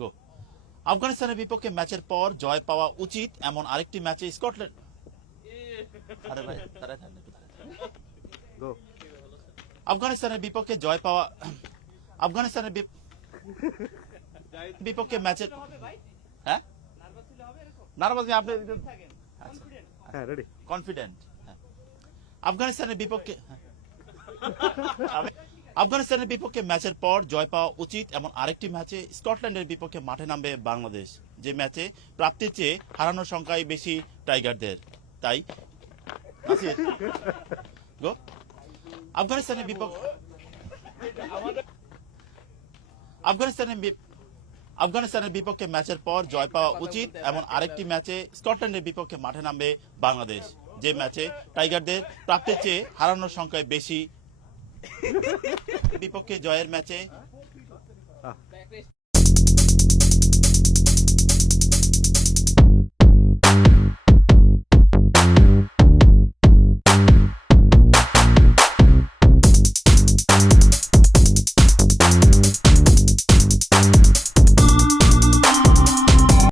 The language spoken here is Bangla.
গো। আফগানিস্তানের বিপক্ষে ম্যাচের পর জয় পাওয়া উচিত এমন আরেকটি ম্যাচে স্কটল্যান্ড। আরে ভাই দাঁড়ায় থাক একটু দাঁড়ায়। গো। আফগানিস্তানের বিপক্ষে জয় পাওয়া আফগানিস্তানের বিপক্ষে ম্যাচের হ্যাঁ নার্ভাস আপনি হ্যাঁ রেডি। কনফিডেন্ট। আফগানিস্তানের বিপক্ষে আফগানিস্তানের বিপক্ষে ম্যাচের পর জয় পাওয়া উচিত এমন আরেকটি ম্যাচে স্কটল্যান্ডের বিপক্ষে মাঠে নামবে বাংলাদেশ, যে ম্যাচে প্রাপ্তির চেয়ে হারানোর সংখ্যাই বেশি টাইগারদের। তাই গো। আফগানিস্তানের বিপক্ষে আফগানিস্তানের বিপক্ষে ম্যাচের পর জয় পাওয়া উচিত এমন আরেকটি ম্যাচে স্কটল্যান্ডের বিপক্ষে মাঠে নামবে বাংলাদেশ, যে ম্যাচে টাইগারদের প্রাপ্তির চেয়ে হারানোর সংখ্যায় বেশি। বিপক্ষে জয়ের ম্যাচে